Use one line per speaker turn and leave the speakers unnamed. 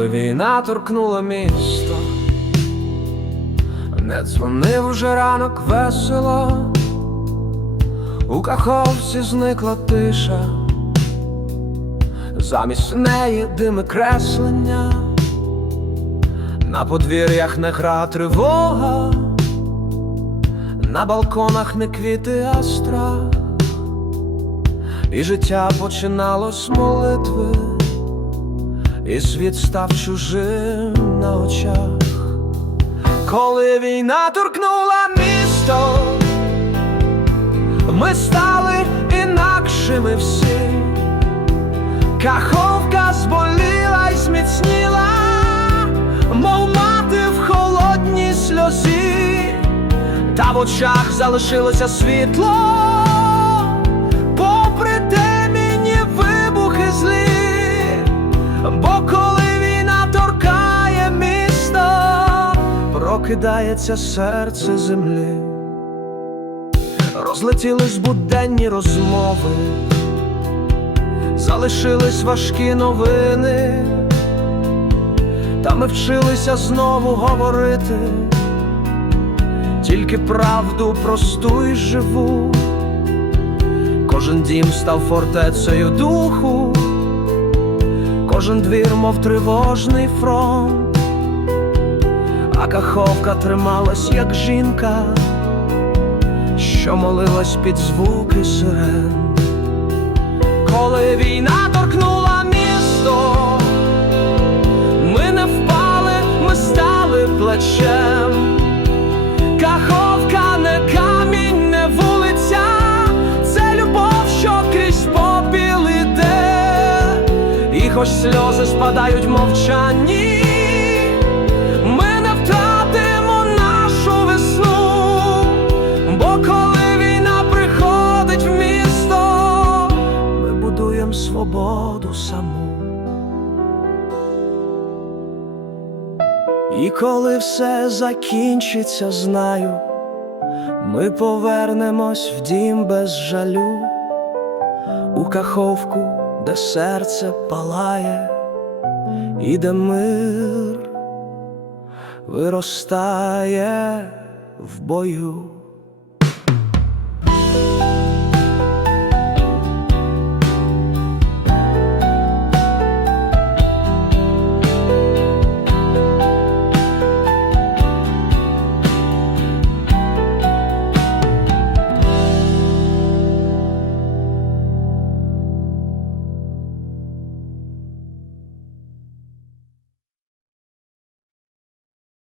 коли війна торкнула місто, не дзвонив вже ранок весело, у каховці зникла тиша, замість неї дими креслення, на подвір'ях не гра тривога, на балконах не квіти, а страх, і життя починалось з молитви. І світ став чужим на очах, коли війна торкнула місто, ми стали інакшими всі, каховка зболіла й зміцніла, мов мати в холодній сльозі, та в очах залишилося світло, Бо коли війна торкає місто, прокидається серце землі, розлетілись буденні розмови, залишились важкі новини, та ми вчилися знову говорити, тільки правду просту й живу, кожен дім став фортецею духу. Кожен двір, мов тривожний фронт, а каховка трималась, як жінка, що молилась під звуки сирен. Коли війна торкнула хоч сльози спадають в мовчанні, ми не втратимо нашу весну, бо коли війна приходить в місто, ми будуємо свободу саму. І коли все закінчиться, знаю, ми повернемось в дім без жалю, у каховку де серце палає, і де мир виростає в бою.